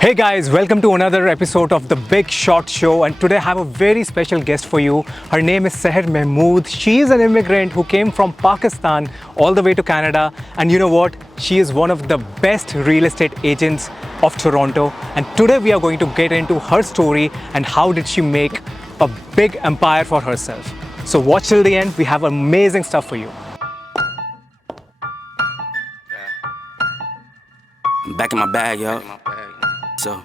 Hey guys, welcome to another episode of The Big Short Show, and today I have a very special guest for you. Her name is Sehr Mahmood. She is an immigrant who came from Pakistan all the way to Canada, and you know what? She is one of the best real estate agents of Toronto, and today we are going to get into her story and how did she make a big empire for herself. So watch till the end, we have amazing stuff for you. I'm back in my bag, yo. So,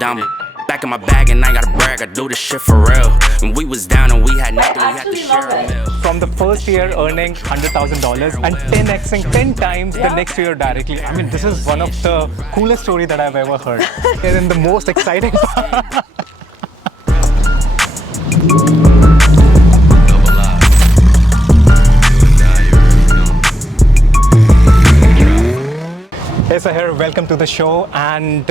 down back in my bag and I ain't gotta brag, I do this shit for real. When we was down and we had nothing, we had to share a meal. From the first year earning $100,000 and 10xing 10 times the next year directly. I mean, this is one of the coolest story that I've ever heard. And the most exciting part. Hey Sahar, welcome to the show, and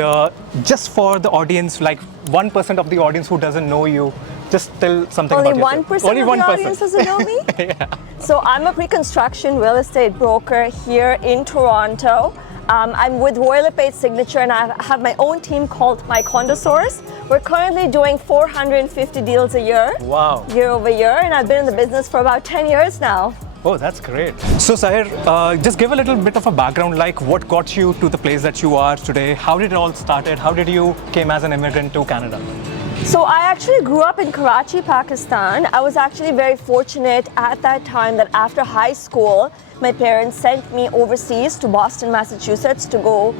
just for the audience, like 1% of the audience who doesn't know you, just tell something Only about yourself. 1% of the audience doesn't know me? Yeah. So I'm a pre-construction real estate broker here in Toronto. I'm with Royal LePage Signature and I have my own team called My Condosaurs. We're currently doing 450 deals a year, Wow. year over year, and I've been in the business for about 10 years now. Oh, that's great. So Sahar, just give a little bit of a background, like what got you to the place that you are today? How did it all started? How did you came as an immigrant to Canada? So I actually grew up in Karachi, Pakistan. I was actually very fortunate at that time that after high school, my parents sent me overseas to Boston, Massachusetts to go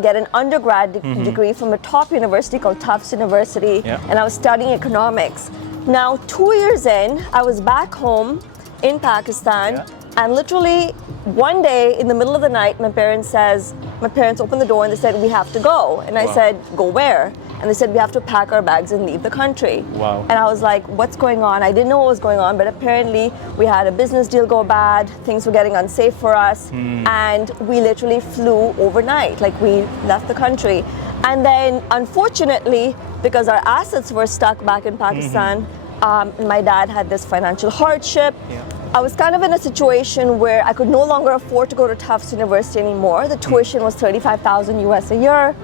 get an undergrad degree from a top university called Tufts University. Yeah. And I was studying economics. Now, 2 years in, I was back home in Pakistan, and literally one day in the middle of the night, my parents opened the door and they said, we have to go. And I said, go where? And they said, we have to pack our bags and leave the country. Wow. And I was like, what's going on? I didn't know what was going on, but apparently we had a business deal go bad, things were getting unsafe for us, and we literally flew overnight, like we left the country. And then unfortunately, because our assets were stuck back in Pakistan, my dad had this financial hardship. Yeah. I was kind of in a situation where I could no longer afford to go to Tufts University anymore. The tuition was $35,000 US a year.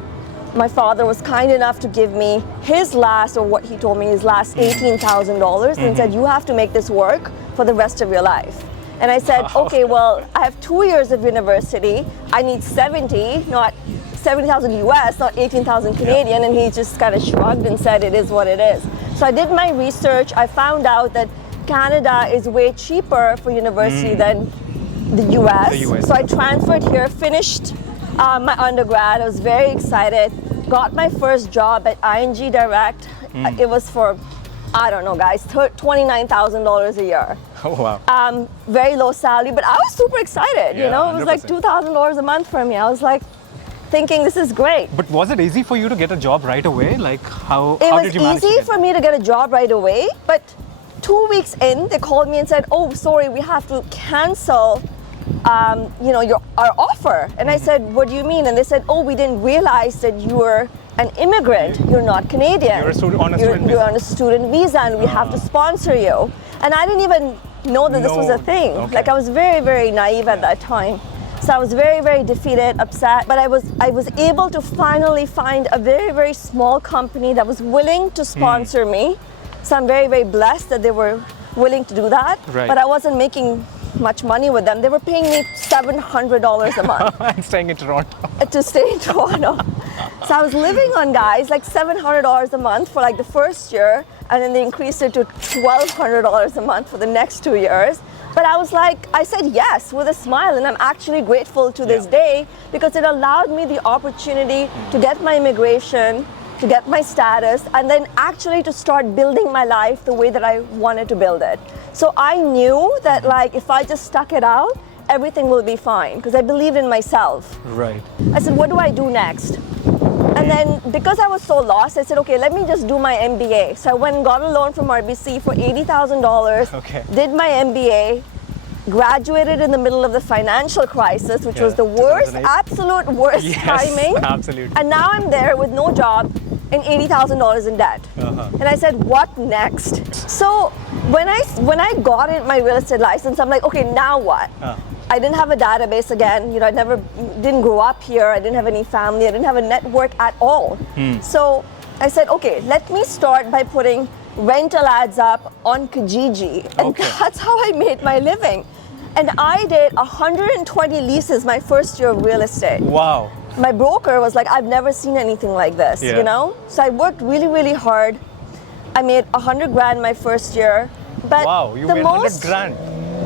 My father was kind enough to give me his last, or what he told me, his last $18,000 and said, you have to make this work for the rest of your life. And I said, okay, well, I have 2 years of university. I need 70,000 US, not 18,000 Canadian. And he just kind of shrugged and said, it is what it is. So I did my research. I found out that Canada is way cheaper for university than the US. So I transferred here, finished my undergrad. I was very excited. Got my first job at ING Direct. It was for, I don't know, guys, $29,000 a year. Oh, wow. Very low salary, but I was super excited. Yeah, you know, it was like 100%. $2,000 a month for me. I was like thinking, this is great. But was it easy for you to get a job right away? Like how It did you was manage to easy get for me to get a job right away, but 2 weeks in, they called me and said, oh, sorry, we have to cancel our offer. And I said, what do you mean? And they said, oh, we didn't realize that you were an immigrant. You're not Canadian. You're a student on a student visa. You're on a student visa and we have to sponsor you. And I didn't even know that this was a thing. Okay. Like I was very, very naive at that time. So I was very, very defeated, upset, but I was able to finally find a very, very small company that was willing to sponsor me. So I'm very, very blessed that they were willing to do that. Right. But I wasn't making much money with them. They were paying me $700 a month I'm staying in Toronto. to stay in Toronto. So I was living on, guys, like $700 a month for like the first year, and then they increased it to $1,200 a month for the next 2 years. But I said yes with a smile, and I'm actually grateful to this day because it allowed me the opportunity to get my immigration, to get my status, and then actually to start building my life the way that I wanted to build it. So I knew that like if I just stuck it out, everything will be fine because I believed in myself. Right. I said, what do I do next? And then because I was so lost, I said, okay, let me just do my MBA. So I went and got a loan from RBC for $80,000, Okay. did my MBA, graduated in the middle of the financial crisis, which was the worst, 2008. absolute worst timing. Absolutely. And now I'm there with no job and $80,000 in debt. And I said, what next? So when I got my real estate license, I'm like, okay, now what? I didn't have a database again. You know, didn't grow up here. I didn't have any family. I didn't have a network at all. So I said, okay, let me start by putting rental ads up on Kijiji. And that's how I made my living. And I did 120 leases my first year of real estate. Wow. My broker was like, I've never seen anything like this, you know? So I worked really, really hard. I made 100 grand my first year. But wow, you made 100 grand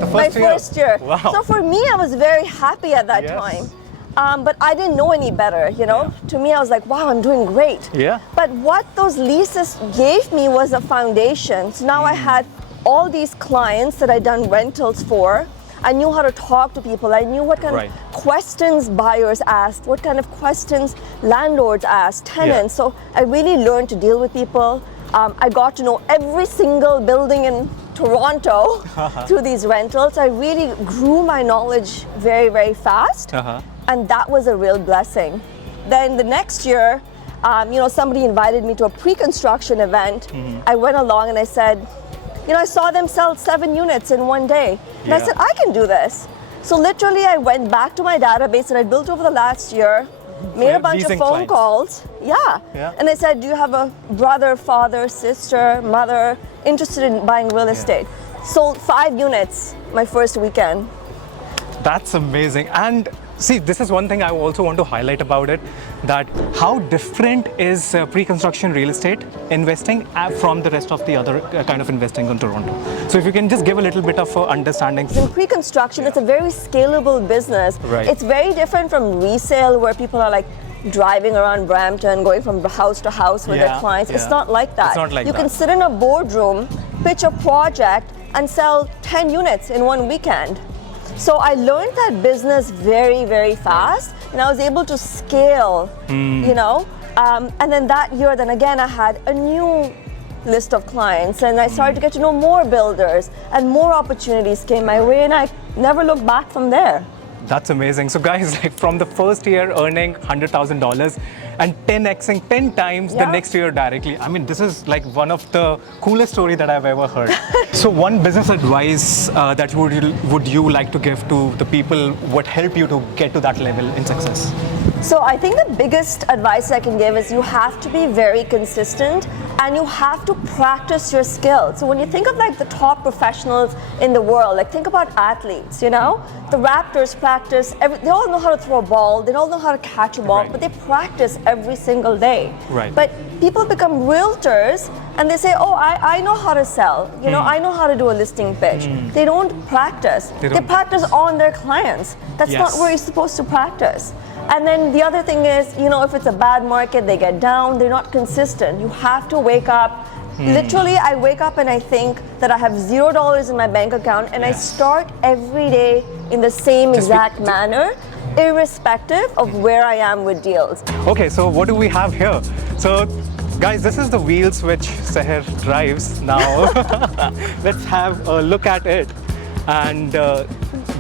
the first year. Wow. So for me, I was very happy at that time. But I didn't know any better, you know? To me, I was like, wow, I'm doing great. Yeah. But what those leases gave me was a foundation. So now I had all these clients that I'd done rentals for. I knew how to talk to people. I knew what kind of questions buyers asked, what kind of questions landlords asked, tenants. So I really learned to deal with people. I got to know every single building in Toronto through these rentals. I really grew my knowledge very, very fast. And that was a real blessing. Then the next year, you know, somebody invited me to a pre-construction event. I went along and I said, you know, I saw them sell 7 units in one day. And I said, I can do this. So literally I went back to my database that I built over the last year, made a bunch of phone calls. And I said, do you have a brother, father, sister, mother interested in buying real estate? Sold 5 units my first weekend. That's amazing. And see, this is one thing I also want to highlight about it, that how different is pre-construction real estate investing from the rest of the other kind of investing in Toronto. So if you can just give a little bit of understanding. In pre-construction, it's a very scalable business. It's very different from resale where people are like driving around Brampton, going from house to house with their clients. It's not like that. It's not like you can sit in a boardroom, pitch a project, and sell 10 units in one weekend. So I learned that business very, very fast, and I was able to scale, you know. And then that year, then again, I had a new list of clients, and I started to get to know more builders, and more opportunities came my way, and I never looked back from there. That's amazing. So guys, like from the first year earning $100,000 and 10xing 10 times the next year directly. I mean, this is like one of the coolest story that I've ever heard. So one business advice that would you like to give to the people would help you to get to that level in success? So I think the biggest advice I can give is you have to be very consistent and you have to practice your skills. So when you think of like the top professionals in the world, like think about athletes, you know? The Raptors practice, they all know how to throw a ball, they all know how to catch a ball, but they practice every single day. But people become realtors and they say, oh, I know how to sell, you know, I know how to do a listing pitch. They don't practice. They practice on their clients. That's not where you're supposed to practice. And then the other thing is, you know, if it's a bad market, they get down, they're not consistent. You have to wake up. Literally, I wake up and I think that I have $0 in my bank account and I start every day in the same exact manner, irrespective of where I am with deals. Okay, so what do we have here? So guys, this is the wheels which Seher drives now. Let's have a look at it. And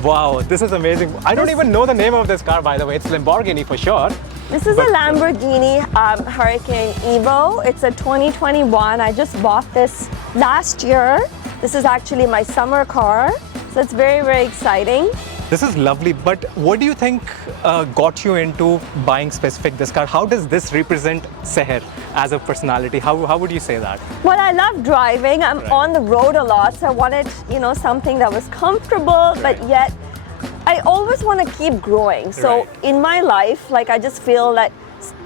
wow, this is amazing. I don't even know the name of this car, by the way. It's Lamborghini for sure. This is a Lamborghini Huracán Evo. It's a 2021. I just bought this last year. This is actually my summer car. So it's very, very exciting. This is lovely, but what do you think got you into buying specific this car? How does this represent Seher as a personality? How would you say that? Well, I love driving. I'm on the road a lot, so I wanted, you know, something that was comfortable, but yet I always want to keep growing. So in my life, like I just feel that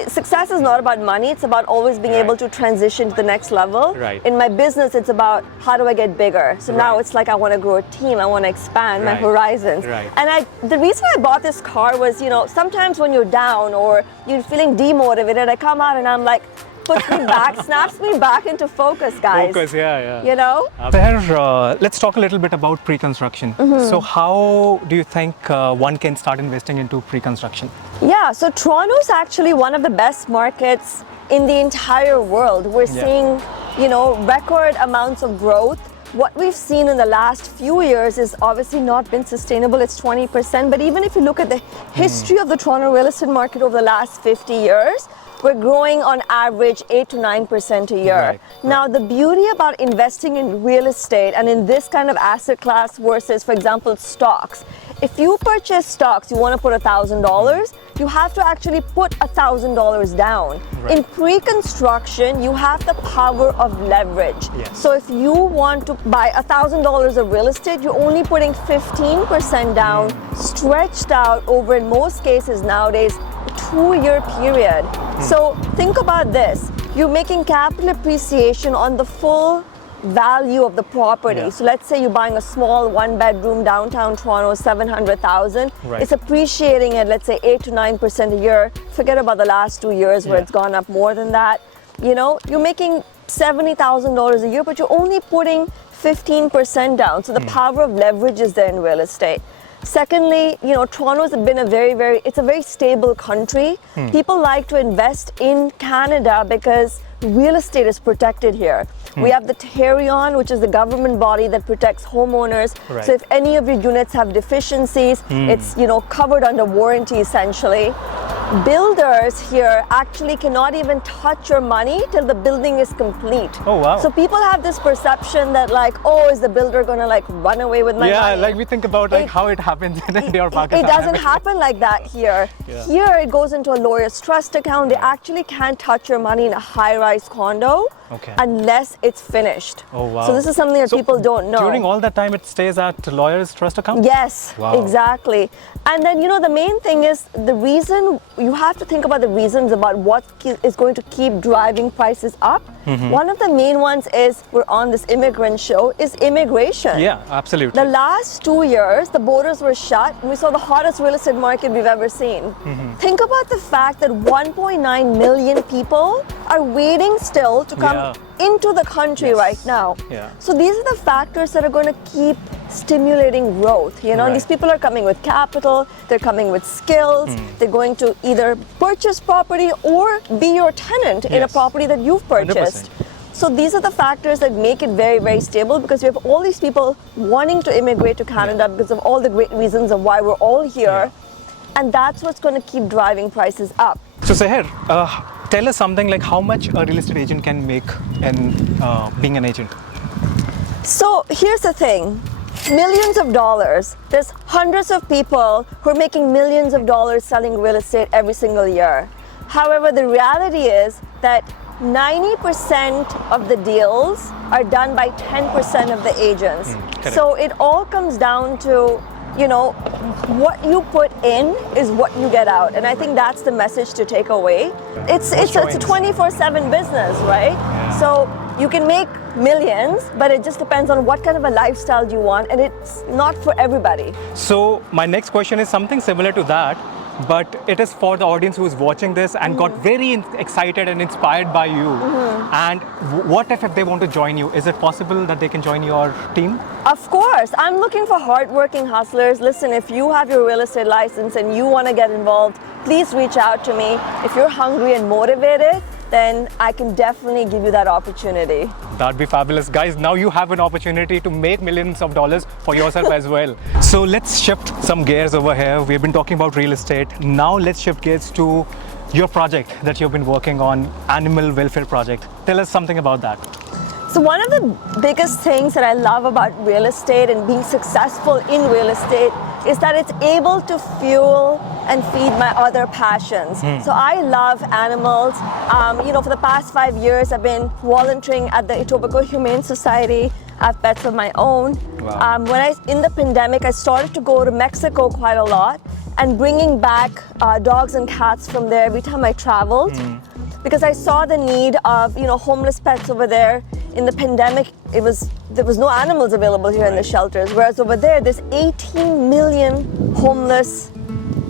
success is not about money, it's about always being able to transition to the next level. In my business, it's about how do I get bigger? So now it's like I want to grow a team, I want to expand my horizons. And the reason I bought this car was, you know, sometimes when you're down or you're feeling demotivated, I come out and I'm like, puts me back, snaps me back into focus, guys. Focus, yeah. You know? Seher, let's talk a little bit about pre-construction. So how do you think one can start investing into pre-construction? Yeah, so Toronto is actually one of the best markets in the entire world. We're seeing, you know, record amounts of growth. What we've seen in the last few years is obviously not been sustainable. It's 20%. But even if you look at the history of the Toronto real estate market over the last 50 years, we're growing on average 8 to 9% a year. Now, the beauty about investing in real estate and in this kind of asset class versus, for example, stocks, if you purchase stocks, you want to put $1,000, you have to actually put $1,000 down. Right. In pre-construction, you have the power of leverage. Yes. So if you want to buy $1,000 of real estate, you're only putting 15% down, stretched out over, in most cases nowadays, a 2-year period. So think about this. You're making capital appreciation on the full value of the property. Yeah. So let's say you're buying a small 1-bedroom downtown Toronto, 700,000. Right. It's appreciating at, let's say, 8 to 9% a year. Forget about the last 2 years where Yeah. it's gone up more than that. You know, you're making $70,000 a year, but you're only putting 15% down. So the power of leverage is there in real estate. Secondly, you know, Toronto's been it's a very stable country. People like to invest in Canada because real estate is protected here. We have the Tarion, which is the government body that protects homeowners. Right. So if any of your units have deficiencies, it's, you know, covered under warranty essentially. Builders here actually cannot even touch your money till the building is complete. Oh, wow. So people have this perception that like, oh, is the builder gonna like run away with my money? Like we think about like It- how it happens in India or Pakistan. It doesn't happen like that here. Yeah. Here it goes into a lawyer's trust account. They actually can't touch your money in a high-rise condo Okay. unless it's finished. Oh, wow. So this is something that So people don't know. During all that time, it stays at lawyer's trust account? Yes, Wow. exactly. And then, you know, the main thing is the reason, you have to think about the reasons about what is going to keep driving prices up. One of the main ones is, we're on this immigrant show, is immigration. Yeah, absolutely. The last 2 years, the borders were shut, and we saw the hottest real estate market we've ever seen. Think about the fact that 1.9 million people are waiting still to come into the country Yes. right now. Yeah. So these are the factors that are going to keep stimulating growth. You know, and these Right. people are coming with capital, they're coming with skills, they're going to either purchase property or be your tenant in a Yes. property that you've purchased. 100%. So these are the factors that make it very, very stable, because we have all these people wanting to immigrate to Canada because of all the great reasons of why we're all here. And that's what's going to keep driving prices up. So Seher, tell us something like how much a real estate agent can make in being an agent. So here's the thing. Millions of dollars. There's hundreds of people who are making millions of dollars selling real estate every single year. However, the reality is that 90% of the deals are done by 10% of the agents. correct. So it all comes down to, you know, what you put in is what you get out. And I think that's the message to take away. It's a 24/7 business, right? So you can make millions, but it just depends on what kind of a lifestyle you want, and it's not for everybody. So my next question is something similar to that, but it is for the audience who is watching this and got very excited and inspired by you. And what if they want to join you? Is it possible that they can join your team? Of course, I'm looking for hardworking hustlers. Listen, if you have your real estate license and you want to get involved, please reach out to me. If you're hungry and motivated, then I can definitely give you that opportunity. That'd be fabulous. Guys, now you have an opportunity to make millions of dollars for yourself as well. So let's shift some gears over here. We've been talking about real estate. Now let's shift gears to your project that you've been working on, Animal Welfare Project. Tell us something about that. So one of the biggest things that I love about real estate and being successful in real estate is that it's able to fuel and feed my other passions. So I love animals. You know, for the past 5 years, I've been volunteering at the Etobicoke Humane Society. I have pets of my own. Wow. In the pandemic, I started to go to Mexico quite a lot and bringing back dogs and cats from there every time I traveled. Because I saw the need of, you know, homeless pets over there. In the pandemic, there was no animals available here in the shelters, whereas over there's 18 million homeless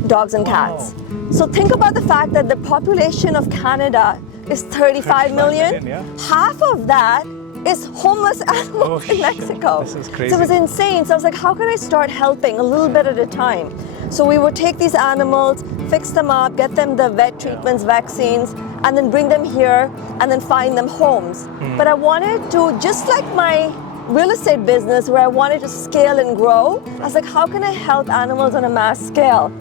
dogs and cats. So think about the fact that the population of Canada is 35 million. Half of that is homeless animals in Mexico. This is crazy. So it was insane. So I was like, how can I start helping a little bit at a time? So we would take these animals, fix them up, get them the vet treatments, vaccines, and then bring them here and then find them homes. But I wanted to, just like my real estate business where I wanted to scale and grow, I was like, how can I help animals on a mass scale?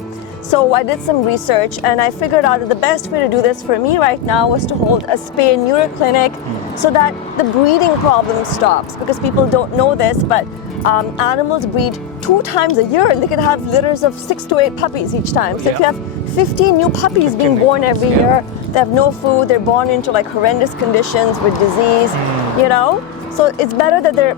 So I did some research and I figured out that the best way to do this for me right now was to hold a spay and neuter clinic so that the breeding problem stops, because people don't know this, but animals breed 2 2 times a year, and they can have litters of 6 to 8 puppies each time. So if you have 15 new puppies being born every year, they have no food, they're born into like horrendous conditions with disease, you know? So it's better that they're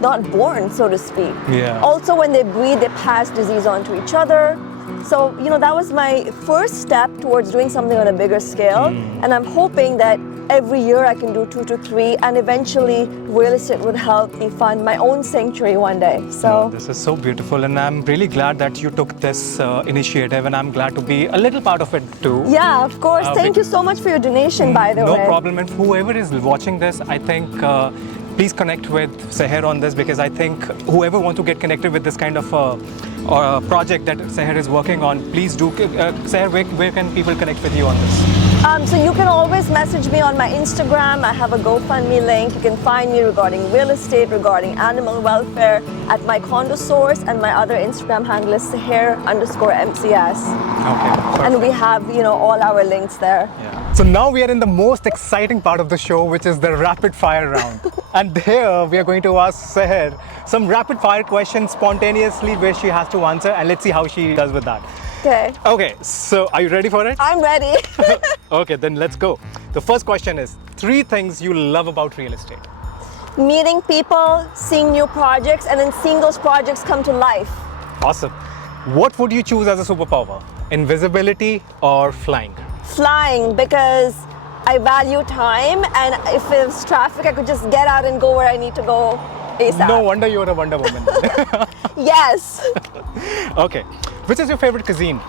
not born, so to speak. Also, when they breed, they pass disease on to each other. So, you know, that was my first step towards doing something on a bigger scale. And I'm hoping that every year I can do 2 to 3, and eventually real estate would help me fund my own sanctuary one day. So this is so beautiful, and I'm really glad that you took this initiative, and I'm glad to be a little part of it too. Yeah, of course. Thank you so much for your donation, by the way. No problem. And whoever is watching this, I think please connect with Seher on this, because I think whoever wants to get connected with this kind of project that Seher is working on, please do. Seher, where can people connect with you on this? So you can always message me on my Instagram. I have a GoFundMe link. You can find me regarding real estate, regarding animal welfare at my condo source, and my other Instagram handle is Sehrs_MCS. Okay, perfect. And we have, you know, all our links there. So now we are in the most exciting part of the show, which is the rapid fire round. And here we are going to ask Seher some rapid fire questions spontaneously, where she has to answer, and let's see how she does with that. Okay. Okay, so are you ready for it? I'm ready. Okay, then let's go. The first question is 3 things you love about real estate. Meeting people, seeing new projects, and then seeing those projects come to life. Awesome. What would you choose as a superpower? Invisibility or flying? Flying, because I value time, and if there's traffic, I could just get out and go where I need to go ASAP. No wonder you're a Wonder Woman. Yes. Okay. Which is your favorite cuisine?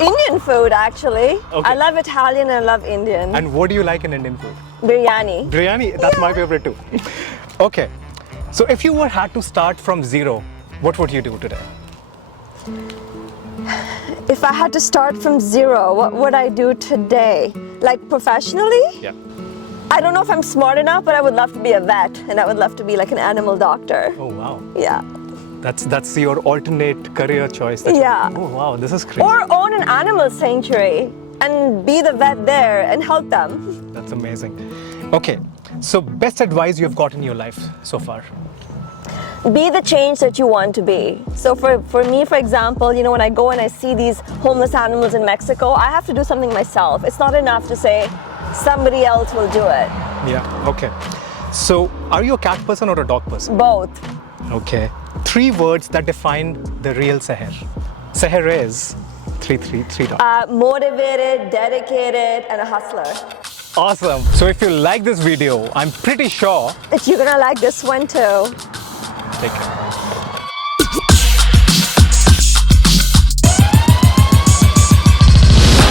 Indian food, actually. Okay. I love Italian and I love Indian. And what do you like in Indian food? Biryani. Biryani? That's my favorite too. Okay. So if you had to start from zero, what would you do today? If I had to start from zero, what would I do today? Like professionally? Yeah. I don't know if I'm smart enough, but I would love to be a vet, and I would love to be like an animal doctor. Oh, wow. Yeah. That's your alternate career choice. Yeah. Oh, wow, this is crazy. Or own an animal sanctuary and be the vet there and help them. That's amazing. Okay, so best advice you've got in your life so far? Be the change that you want to be. So for me, for example, you know, when I go and I see these homeless animals in Mexico, I have to do something myself. It's not enough to say somebody else will do it. Yeah, okay. So are you a cat person or a dog person? Both. Okay. 3 words that define the real Seher. Seher is three dogs. Motivated, dedicated, and a hustler. Awesome. So if you like this video, I'm pretty sure that you're gonna like this one too. Take care.